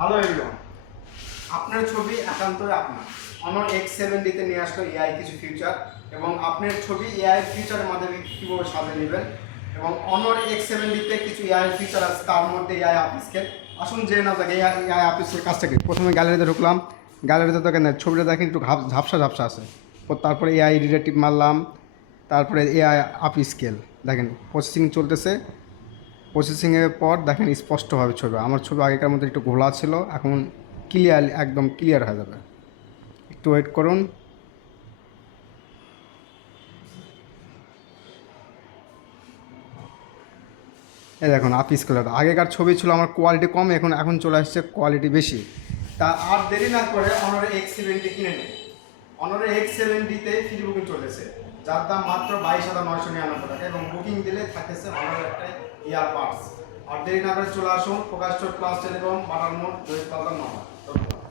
Hello everyone, আপনার ছবি একান্তই আপনার। অনর X70 নিয়ে আসলো এআই কিছু ফিচার এবং আপনার ছবি এআই ফিচারের মাধ্যমে কীভাবে সাজিয়ে নেবেন এবং অনর X70 কিছু এআই ফিচার আছে, তার মধ্যে এআই আপ স্কেল। আসুন জেনে না যাক এআই আপ স্কেল কাজটা কি। প্রথমে গ্যালারিতে ঢুকলাম, গ্যালারিতে দেখেন ছবিটা দেখেন একটু ঝাপসা ঝাপসা আছে। তারপরে এআই রিলেটিভ মারলাম, তারপরে এআই আপ স্কেল দেখেন প্রসেসিং চলতেছে। প্রসেসিংয়ের পর দেখেন স্পষ্টভাবে ছবি, আমার ছবি আগেকার মধ্যে একটু ঘোলা ছিল, এখন ক্লিয়ার, একদম ক্লিয়ার হয়ে যাবে। একটু ওয়েট করুন। এই দেখুন আপ স্কেলার, আগেকার ছবি ছিল আমার কোয়ালিটি কম, এখন চলে আসছে কোয়ালিটি বেশি। তা আর দেরি না করে অনরে X70 কিনে নিন। অনরে X70 ফ্রি বুকিং চলেছে, যার দাম মাত্র 22,999 টাকা এবং বুকিং দিলে থাকতেছে অনরের একটা ইয়ারবাডস। আর দেরি না করে চলে আসুন প্রকাশ চোট প্লাস টেলিকম, বাটার মোড়, 2 প্লাজা 9। ধন্যবাদ।